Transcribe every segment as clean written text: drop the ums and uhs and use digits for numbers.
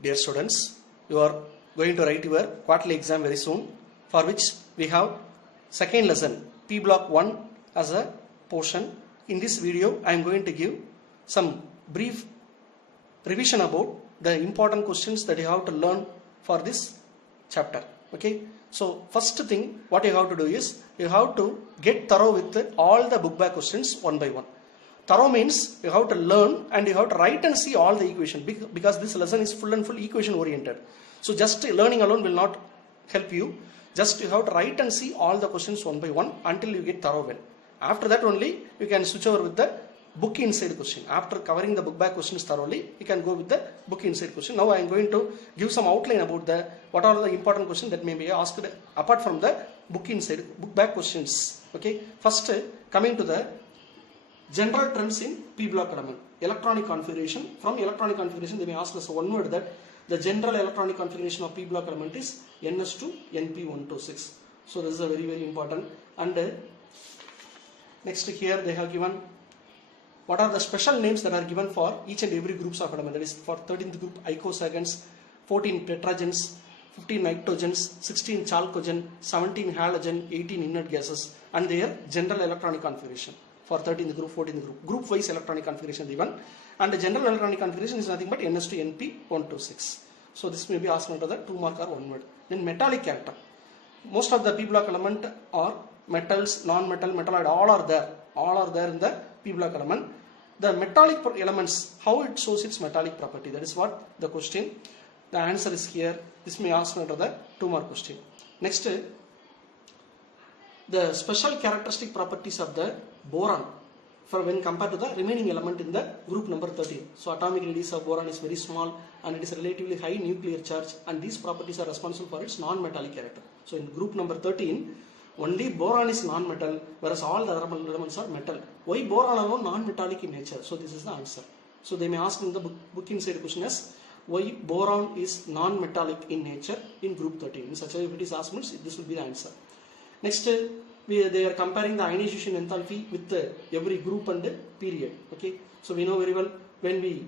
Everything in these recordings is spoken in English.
Dear students, you are going to write your quarterly exam very soon, for which we have second lesson P block 1 as a portion. In this video I am going to give some brief revision about the important questions that you have to learn for this chapter. Okay, so first thing what you have to do is you have to get thorough with all the book back questions one by one. Thorough means you have to learn and you have to write and see all the equation, because this lesson is full and full equation oriented. So just learning alone will not help you. Just you have to write and see all the questions one by one until you get thorough well. After that only you can switch over with the book inside question. After covering the book back questions thoroughly, you can go with the book inside question. Now I am going to give some outline about what are the important questions that may be asked apart from the book inside, book back questions. Okay, first coming to the general trends in P block element, electronic configuration. From electronic configuration they may ask us one word that the general electronic configuration of P block element is NS2 NP126. So this is a very important. And next here they have given what are the special names that are given for each and every groups of element. That is for 13th group icosahexanes, 14 tetragens, 15 nitrogens, 16 chalcogen, 17 halogen, 18 inert gases, and their general electronic configuration for 13th group, 14th group. Group wise electronic configuration given, and the general electronic configuration is nothing but NS2 NP126. So this may be asked under the 2 mark or 1 word. Then metallic character. Most of the P block element are metals, non-metal, metalloid, all are there in the P block element. The metallic elements, how it shows its metallic property, that is what the question. The answer is here. This may ask under the 2 mark question. Next, the special characteristic properties of the boron for when compared to the remaining element in the group number 13. So atomic radius of boron is very small and it is relatively high nuclear charge, and these properties are responsible for its non-metallic character. So in group number 13, only boron is non-metal, whereas all the other elements are metal. Why boron alone non-metallic in nature? So this is the answer. So they may ask in the book inside question as why boron is non-metallic in nature in group 13. In such a way, if it is asked, this will be the answer. Next, they are comparing the ionization enthalpy with every group and period. Okay, so we know very well when we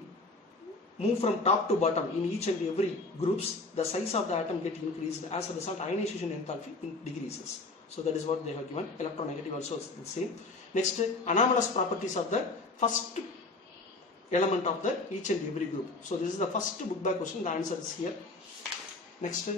move from top to bottom in each and every groups, the size of the atom get increased. As a result, ionization enthalpy decreases. So that is what they have given. Electronegative also is the same. Next, anomalous properties of the first element of the each and every group. So this is the first book back question. The answer is here. Next,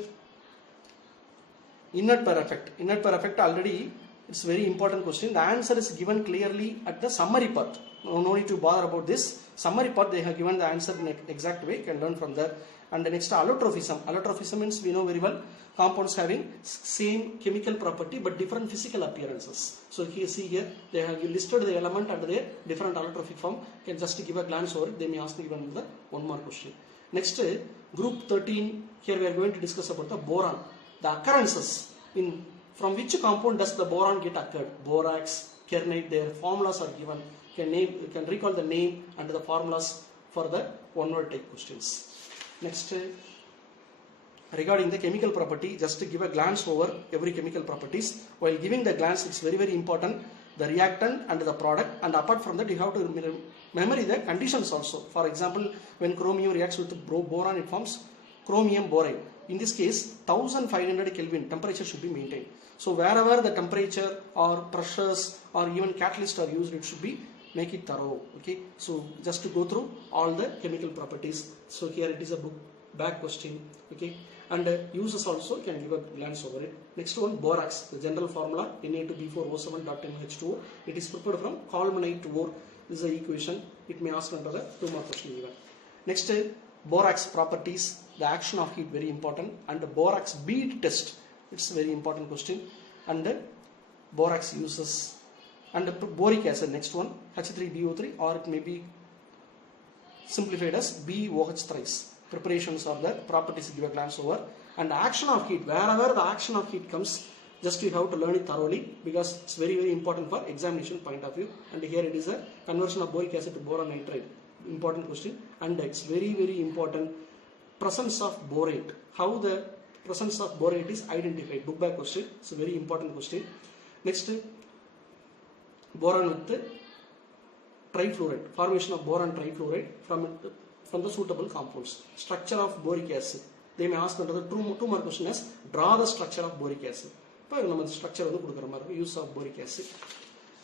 inert pair effect. Inert pair effect already it's very important question. The answer is given clearly at the summary part. No need to bother about this. Summary part they have given the answer in exact way. You can learn from there. And the next, allotrophism. Allotrophism means we know very well compounds having same chemical property but different physical appearances. So here see here they have listed the element and their different allotrophic form. You can just give a glance over it. They may ask me even the 1 more question. Next, group 13. Here we are going to discuss about the boron. The occurrences in from which compound does the boron get occurred? Borax, kernite, their formulas are given. You can recall the name and the formulas for the 1 word type questions. Next, regarding the chemical property, just to give a glance over every chemical properties. While giving the glance, it's very important, the reactant and the product, and apart from that you have to memory the conditions also. For example, when chromium reacts with boron, it forms chromium borate. In this case, 1500 Kelvin temperature should be maintained. So wherever the temperature or pressures or even catalyst are used, it should be make it thorough. Okay, so just to go through all the chemical properties. So here it is a book back question. Okay, and uses also you can give a glance over it. Next one, borax. The general formula Na2B4O7.10H2O. It is prepared from colmanite ore. This is the equation. It may ask under the 2 mark question given. Next, borax properties. The action of heat very important, and the borax bead test. It's a very important question. And the borax uses. And the boric acid, next one, H3BO3, or it may be simplified as BOH thrice. Preparations of the properties give a glance over. And the action of heat, wherever the action of heat comes, just you have to learn it thoroughly, because it's very important for examination point of view. And here it is a conversion of boric acid to boron nitride. Important question. And it's very important, presence of borate. How the presence of borate is identified. Book back question. It's a very important question. Next, boron with trifluoride. Formation of boron trifluoride. from the suitable compounds. Structure of boric acid. They may ask another two more question as draw the structure of boric acid. Structure use of boric acid.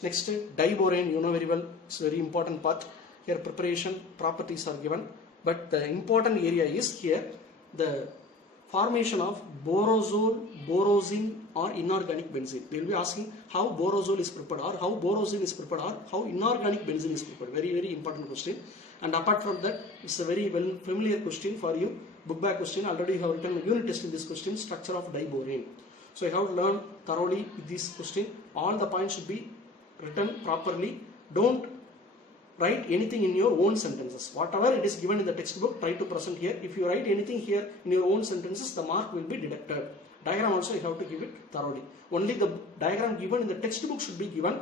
Next, diborane, you know very well, it's a very important part. Here preparation properties are given, but the important area is here the formation of borosole, borosine or inorganic benzene. We will be asking how borosole is prepared or how borosine is prepared or how inorganic benzene is prepared. Very, very important question. And apart from that, it's a very well familiar question for you. Book back question. Already you have written a unit test in this question, structure of diborane. So you have to learn thoroughly with this question. All the points should be written properly. Don't write anything in your own sentences. Whatever it is given in the textbook, try to present here. If you write anything here in your own sentences, the mark will be deducted. Diagram also you have to give it thoroughly. Only the diagram given in the textbook should be given.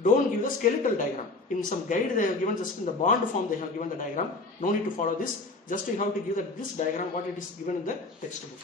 Don't give the skeletal diagram. In some guide they have given just in the bond form they have given the diagram. No need to follow this. Just you have to give this diagram what it is given in the textbook.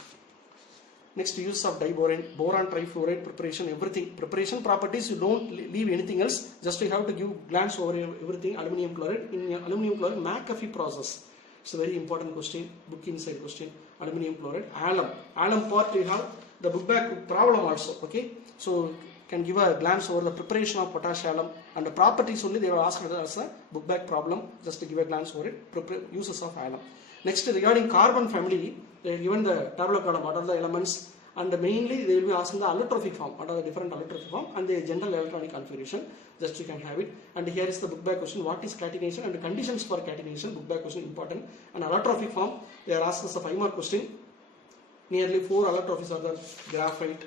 Next, use of diborane, boron trifluoride preparation, everything. Preparation properties, you don't leave anything else. Just you have to glance over everything. Aluminium chloride. In aluminium chloride, McAfee process. It's a very important question. Book inside question. Aluminium chloride. Alum. Alum part you have the book back problem also. Okay. So can give a glance over the preparation of potash alum and the properties only they were asked as a book back problem. Just to give a glance over it. Uses of alum. Next, regarding carbon family, they are given the tableau column, what are the elements, and mainly they will be asking the allotrophic form, what are the different allotrophic form, and the general electronic configuration. Just you can have it. And here is the book back question, what is catenation and the conditions for catenation, book back question important. And allotrophic form, they are asked as a 5-mark question. Nearly 4 allotrophies are there, graphite,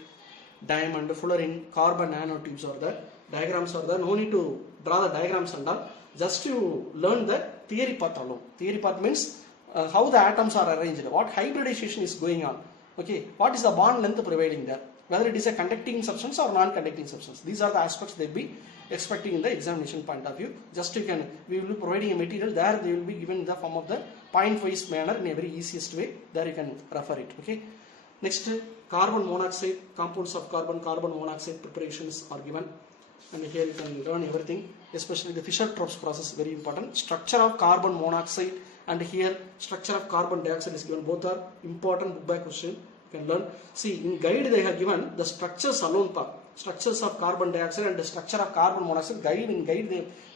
diamond, fullerene, carbon nanotubes are there, diagrams are there. No need to draw the diagrams and all, just you learn the theory part alone. Theory part means how the atoms are arranged, what hybridization is going on, okay, what is the bond length prevailing there, whether it is a conducting substance or non-conducting substance. These are the aspects they will be expecting in the examination point of view. Just you can, we will be providing a material there, they will be given in the form of the point-wise manner in a very easiest way. There you can refer it. Okay. Next, carbon monoxide, compounds of carbon monoxide preparations are given. And here you can learn everything, especially the Fischer-Tropsch process, very important. Structure of carbon monoxide and here structure of carbon dioxide is given. Both are important book back question. You can learn. See, in guide they have given the structures alone part. Structures of carbon dioxide and the structure of carbon monoxide.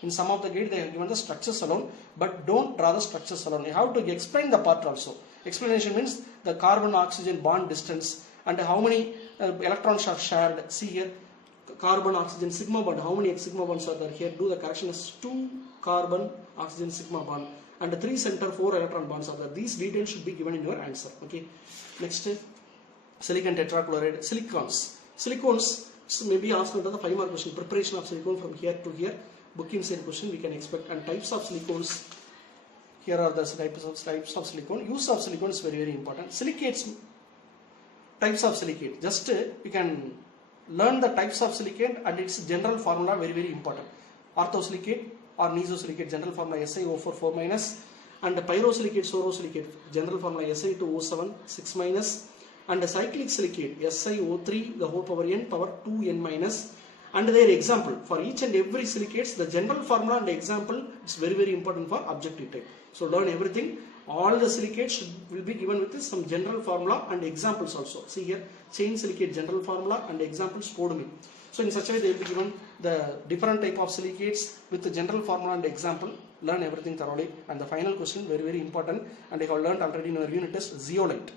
In some of the guide they have given the structures alone, but don't draw the structures alone. You have to explain the part also. Explanation means the carbon-oxygen bond distance and how many electrons are shared. See here, carbon-oxygen sigma bond. How many sigma bonds are there? Here do the correction as 2 carbon-oxygen sigma bond. And 3 center 4 electron bonds are there. These details should be given in your answer. Okay. Next, silicon tetrachloride, silicones. Silicones may be asked under the 5-mark question. Preparation of silicone from here to here. Book inside question we can expect. And types of silicones. Here are the types of silicone. Use of silicone is very, very important. Silicates, types of silicate. Just you can learn the types of silicate and its general formula, very, very important. Orthosilicate or nesosilicate, general formula SiO4 4-, and the pyrosilicate, sorosilicate, general formula Si2O7 6-, and the cyclic silicate SiO3 the whole power n power 2n-, and their example for each and every silicates, the general formula and example is very, very important for objective type. So learn everything. All the silicates will be given with some general formula and examples also. See here, chain silicate general formula and examples spodumene. So in such a way they will be given the different type of silicates with the general formula and example. Learn everything thoroughly. And the final question, very, very important, and I have learned already in our unit test, zeolite.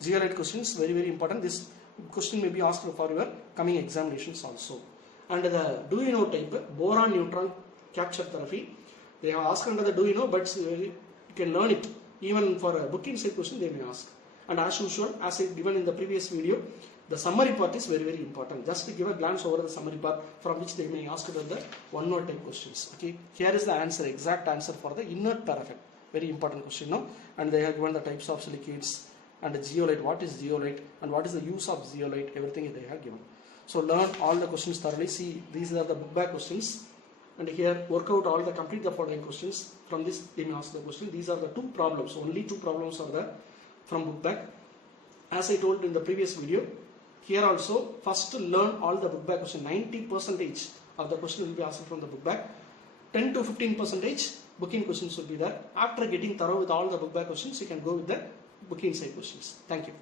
Zeolite questions, very, very important. This question may be asked for your coming examinations also. And the do you know type, boron neutron capture therapy. They have asked under the do you know, but you can learn it. Even for a book inside question they may ask. And as usual, as I given in the previous video, the summary part is very, very important. Just to give a glance over the summary part from which they may ask about the one-word type questions. Okay, here is the answer, exact answer for the inert paraffin. Very important question now. And they have given the types of silicates and the zeolite. What is zeolite and what is the use of zeolite? Everything they have given. So learn all the questions thoroughly. See, these are the book back questions. And here work out all the complete the following questions. From this they may ask the question. These are the 2 problems. Only 2 problems are there from book back. As I told in the previous video, here also first learn all the book back question. 90% of the question will be asked from the book back. 10 to 15% booking questions will be there. After getting thorough with all the book back questions, you can go with the booking side questions. Thank you.